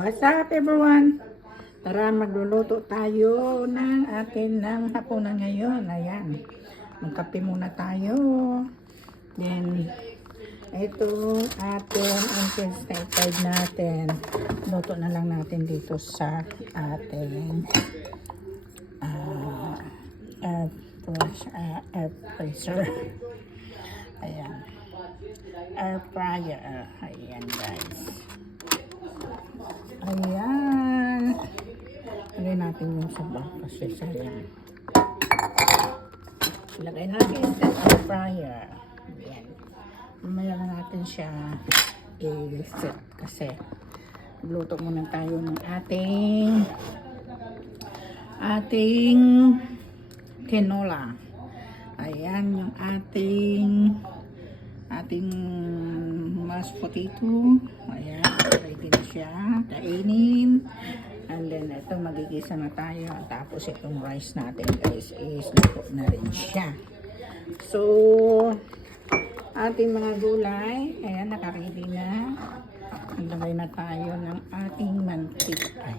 What's up everyone? Tara magluluto tayo ng atin ng hapunan ngayon. Ayan. Magkape muna tayo. Then, ito ating intestine natin. Luto na lang natin dito sa ating air freezer. Ayan. Air fryer. Ayan guys. Ayan. Lagay natin yung sabaw kasi sayang. Lagay natin sa air fryer. Ayan. Mamaya na natin siya i-set kasi luto muna tayo ng ating tinola. Ayan yung ating mashed potato. Ayan, ready na siya. Kainin. And then, ito magigisa na tayo. Tapos, itong rice natin, guys, is luto na rin siya. So, ating mga gulay. Ayan, nakaready na. Naglagay na tayo ng ating mantika. Ay,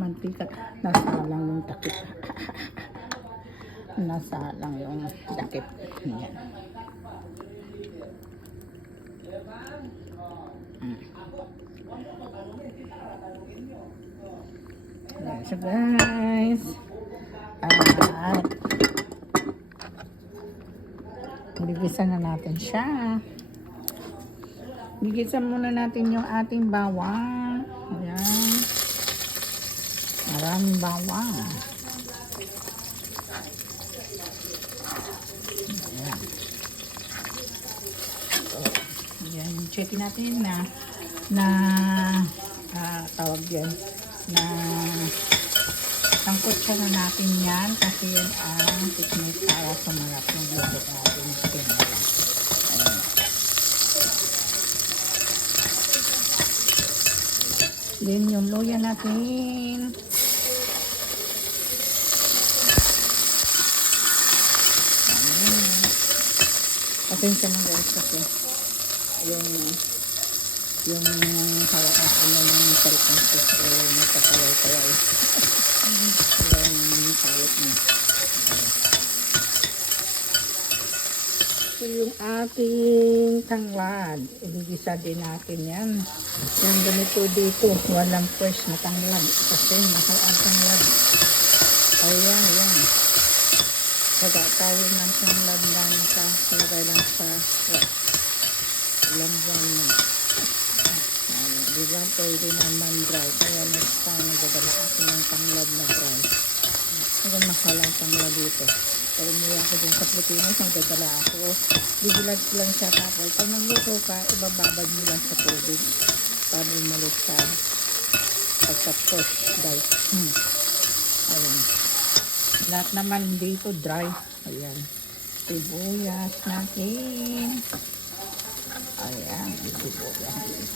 mantika. Nasalang yung takip. Nasalang yung takip. Ayan. So guys, gigisa na natin siya. Gigisa muna natin yung ating bawang. Ayan. Maraming bawang. Ayan. So, ayan. Check natin na tawag yan na tangkot siya na natin yan kasi yun ang technique para sumarap ng luto natin tinola. Ayan. Then yung luya natin. Ayan. Pasensya na guys kasi yung hawakan ng cellphone ko nagkakaway-kaway. Yung palit niya. So yung ating tanglad, iligisa din natin yan. Yung ganito dito, walang fresh na tanglad kasi mahal ang tanglad. Ayan, yan. Pagkatawin ng tanglad na nakalagay lang sa lambuan niya. Diba, pwede naman dry. Kaya next time, nagdadala ako ng tanglad na dry. Hanggang mahal ang tanglad dito. Pero umuwi ako dun sa Pilipinas, nagdadala ako. Bigilad ko lang siya tapos. Pag nagluto ka, ibababad mo lang sa tubig. Para umalit sa pagka-fresh dry. Ayan. Lahat naman dito dry. Ayan. Sibuyas natin. Ayan. Sibuyas natin.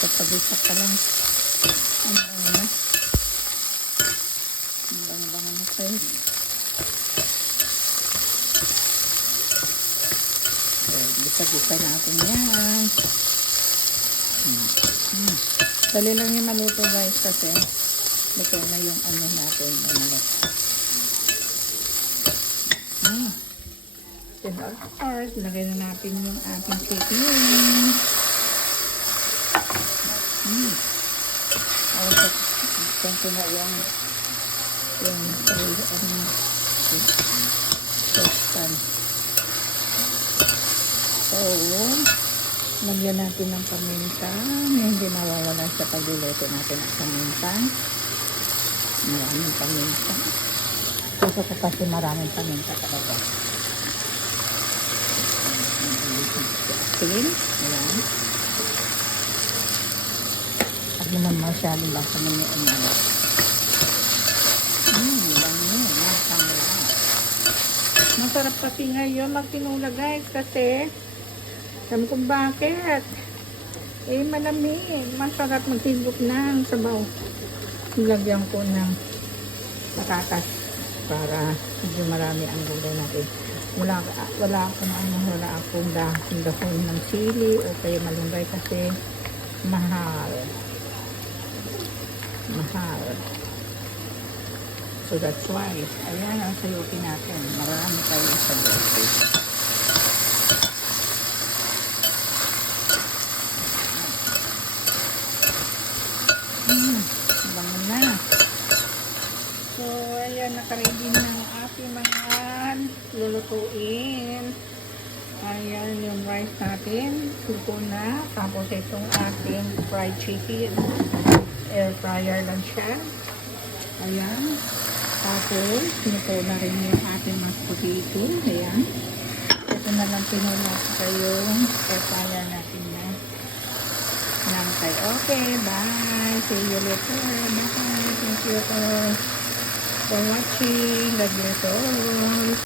Pagpagisa ka lang. Ang bango. Ang bango na tayo. Gisa-gisa natin yan. Dali lang yung maluto guys kasi luto na yung ano natin. Then of course, lagay na natin yung ating chicken. Ito na yung tostan. So, lagyan natin ng paminta. Hindi mawawala sa pagluluto natin ang paminta. Maraming paminta. Gusto ko kasi maraming paminta talaga. Asin. Ayan. At naman masyado lang sa mga umalat. Masarap kasi ngayon magtinula guys kasi alam kung bakit. Malamig. Masarap magtindok ng sabaw. Lagyan ko ng patatas para medyo marami ang gulay natin. Wala akong dahon ng sili o kaya malunggay kasi mahal. Mahal. So that's why, ayan ang sayutin natin. Marami tayo sa groceries. Bango na. So, ayan, nakaready na ang ating mga lulutuin. Ayan yung rice natin. Suko na. Tapos itong ating fried chicken. Air fryer lang siya. Ayan. Tapos, sinuko na rin yung ating mashed potato. Ayan. Ito na lang pinulot sa yung air fryer natin na. Nampay. Okay, bye. See you later. Bye. Thank you for watching. God bless all.